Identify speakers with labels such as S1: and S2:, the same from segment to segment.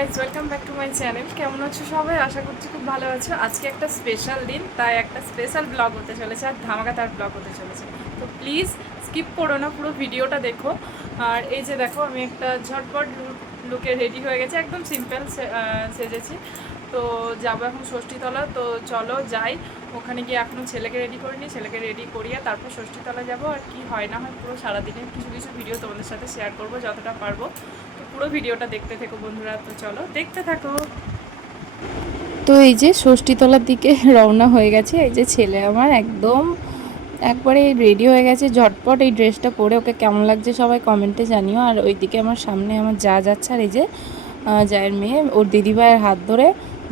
S1: Guys welcome back to my channel কেমন আছো সবাই? আশা করছি খুব ভালো আছো। আজকে একটা স্পেশাল দিন, তাই একটা স্পেশাল ব্লগ হতে চলেছে আর ধামাকা তার ব্লগ হতে চলেছে। তো প্লিজ স্কিপ করো না, পুরো ভিডিওটা দেখো। আর এই যে দেখো, আমি একটা ঝটপট লুকে রেডি হয়ে গেছে, একদম সিম্পল সেজেছি। তো যাব এখন ষষ্ঠীতলা, তো চলো যাই। ওখানে গিয়ে এখনও ছেলেকে রেডি করিনি, ছেলেকে রেডি করিয়ে তারপর ষষ্ঠীতলা যাব। আর কি হয় না হয়, পুরো সারাদিনের কিছু কিছু ভিডিও তোমাদের সাথে শেয়ার করব যতটা পারব। তো পুরো ভিডিওটা দেখতে থেকো বন্ধুরা, তো চলো দেখতে থাকো।
S2: তো এই যে ষষ্ঠীতলার দিকে রওনা হয়ে গেছে, এই যে ছেলে আমার একদম একবারে রেডি হয়ে গেছে, ঝটপট এই ড্রেসটা পরে ওকে কেমন লাগছে সবাই কমেন্টে জানিও। আর ওইদিকে আমার সামনে আমার যা যাচ্ছে, আর এই যে জায়ের মেয়ে, ওর দিদিভাইয়ের হাত ধরে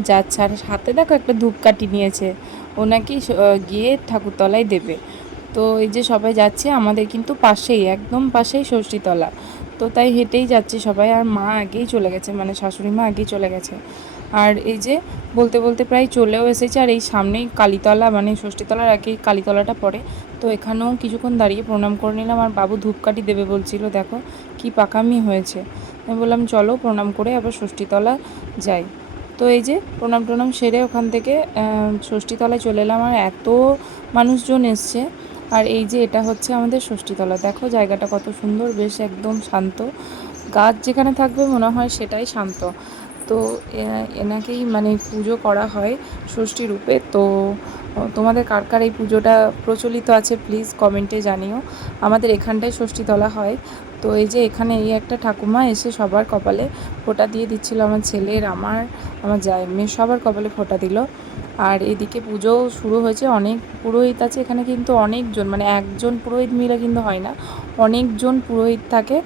S2: যাচ্ছে। আর হাতে দেখো একটা ধূপকাঠি নিয়েছে, ও নাকি গিয়ে ঠাকুরতলায় দেবে। তো এই যে সবাই যাচ্ছে, আমাদের কিন্তু পাশেই, একদম পাশেই ষষ্ঠীতলা। তো তাই হেঁটেই যাচ্ছে সবাই। আর মা আগেই চলে গেছে মানে শাশুড়ি মা আগেই চলে গেছে। আর এই যে বলতে বলতে প্রায় চলেও এসেছে আর এই সামনেই কালীতলা মানে ষষ্ঠীতলার আগেই কালীতলাটা পড়ে। তো এখানেও কিছুক্ষণ দাঁড়িয়ে প্রণাম করে নিলাম। আর বাবু ধূপকাঠি দেবে বলছিল, দেখো কি পাকামি হয়েছে। আমি বললাম, চলো প্রণাম করে আবার ষষ্ঠীতলা যাই। তো এই যে প্রণাম টনাম সেরে ওখান থেকে ষষ্ঠীতলায় চলে এলাম। আর এত মানুষজন এসছে। আর এই যে এটা হচ্ছে আমাদের ষষ্ঠীতলা। দেখো জায়গাটা কত সুন্দর, বেশ একদম শান্ত। গাছ যেখানে থাকবে মনে হয় সেটাই শান্ত। তো এনাকেই মানে পুজো করা হয় ষষ্ঠী রূপে। তো তোমাদের কার কার এই পুজোটা প্রচলিত আছে প্লিজ কমেন্টে জানিও। আমাদের এখানটায় ষষ্ঠীতলা হয়। তো এই যে এখানে এই একটা ঠাকুমা এসে সবার কপালে ফোঁটা দিয়ে দিচ্ছিল আমার ছেলের, আমার আমার জায়ের মেয়ে সবার কপালে ফোঁটা দিল। আর এদিকে পুজো শুরু হয়েছে, অনেক পুরোহিত আছে এখানে কিন্তু অনেকজন মানে একজন পুরোহিত মিলে কিন্তু হয় না, অনেকজন পুরোহিত থাকে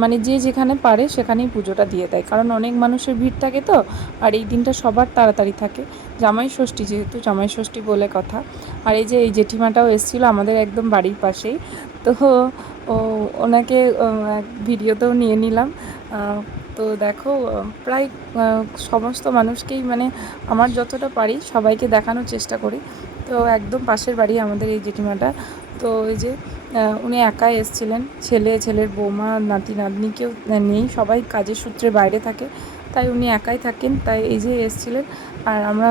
S2: মানে যে যেখানে পারে সেখানেই পুজোটা দিয়ে দেয়। কারণ অনেক মানুষের ভিড় থাকে তো, আর এই দিনটা সবার তাড়াতাড়ি থাকে। জামাই ষষ্ঠী যেহেতু, জামাই ষষ্ঠী বলে কথা। আর এই যে এই জেঠিমাটাও এসেছিল আমাদের একদম বাড়ির পাশেই তো ও, ওনাকে ভিডিওতেও নিয়ে নিলাম। তো দেখো প্রায় সমস্ত মানুষকেই মানে আমার যতটা পারি সবাইকে দেখানোর চেষ্টা করি। তো একদম পাশের বাড়ি আমাদের এই জেঠিমাটা। তো এই যে উনি একাই এসেছিলেন। ছেলে, ছেলের বৌমা, নাতি, নাতনি কেউ নেই, সবাই কাজের সূত্রে বাইরে থাকে। তাই উনি একাই থাকেন, তাই এই যে এসেছিলেন। আর আমরা,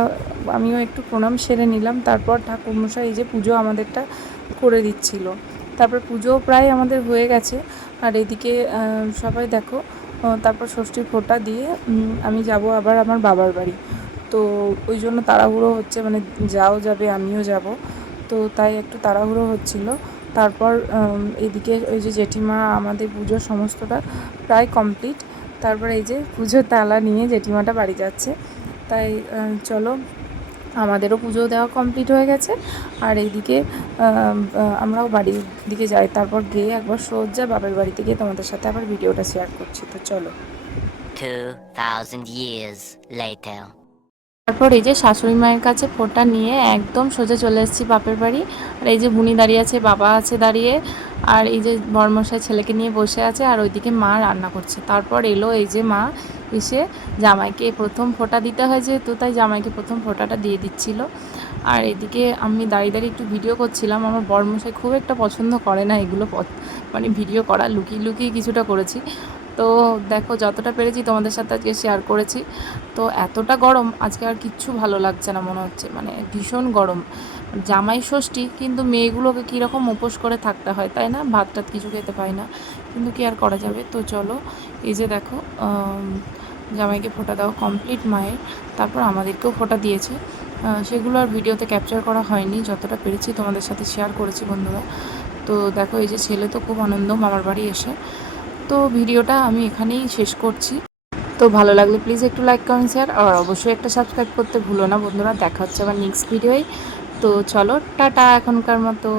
S2: আমিও একটু প্রণাম সেরে নিলাম। তারপর ঠাকুরমশাই এই যে পুজো আমাদেরটা করে দিচ্ছিল। তারপর পুজো প্রায় আমাদের হয়ে গেছে। আর এদিকে সবাই দেখো তারপর ষষ্ঠীর ফোঁটা দিয়ে আমি যাব আবার আমার বাবার বাড়ি। তো ওই জন্য তাড়াহুড়ো হচ্ছে মানে যাও যাবে, আমিও যাব। তো তাই একটু তাড়াহুড়ো হচ্ছিল। তারপর এদিকে ওই যে জেঠিমা, আমাদের পুজোর সমস্তটা প্রায় কমপ্লিট। তারপর এই যে পুজোর তালা নিয়ে জেঠিমাটা বাড়ি যাচ্ছে। তাই চলো আমাদেরও পুজো দেওয়া কমপ্লিট হয়ে গেছে। আর এইদিকে আমরাও বাড়ির দিকে যাই। তারপর গিয়ে একবার সোজা বাবার বাড়িতে গিয়ে তোমাদের সাথে আবার ভিডিওটা শেয়ার করছি। তো চলো।
S3: 2,000 years later.
S2: তারপর এই যে শাশুড়ি মায়ের কাছে ফোঁটা নিয়ে একদম সোজা চলে এসেছি বাপের বাড়ি। আর এই যে বুনি দাঁড়িয়ে আছে, বাবা আছে দাঁড়িয়ে। আর এই যে বর্মশাই ছেলেকে নিয়ে বসে আছে আর ওইদিকে মা রান্না করছে। তারপর এলো এই যে মা এসে জামাইকে প্রথম ফোঁটা দিতে হয় যেহেতু, তাই জামাইকে প্রথম ফোঁটাটা দিয়ে দিচ্ছিল। আর এদিকে আমি দাঁড়িয়ে দাঁড়িয়ে একটু ভিডিও করছিলাম। আমার বর্মশাই খুব একটা পছন্দ করে না এগুলো মানে ভিডিও করা, লুকিয়ে লুকিয়ে কিছুটা করেছি। তো দেখো যতটা পেরেছি তোমাদের সাথে আজকে শেয়ার করেছি। তো এতটা গরম আজকে আর কিচ্ছু ভালো লাগছে না মনে হচ্ছে মানে ভীষণ গরম। জামাই ষষ্ঠী, কিন্তু মেয়েগুলোকে কীরকম উপোস করে থাকতে হয়, তাই না? ভাত টাত কিছু খেতে পায় না, কিন্তু কি আর করা যাবে? তো চলো, এই যে দেখো জামাইকে ফোঁটা দেওয়া কমপ্লিট মায়ের, তারপর আমাদেরকেও ফোঁটা দিয়েছে। সেগুলো আর ভিডিওতে ক্যাপচার করা হয়নি, যতটা পেরেছি তোমাদের সাথে শেয়ার করেছি বন্ধুরা। তো দেখো, এই যে ছেলে তো খুব আনন্দ, মামার বাড়ি এসে তো ভিডিওটা আমি এখানেই শেষ করছি। তো ভালো লাগলে প্লিজ একটু লাইক কমেন্ট শেয়ার আর অবশ্যই একটা সাবস্ক্রাইব করতে ভুলো না বন্ধুরা। দেখা হচ্ছে আবার নেক্সট ভিডিওয় তো চলো, টাটা এখনকার মতো।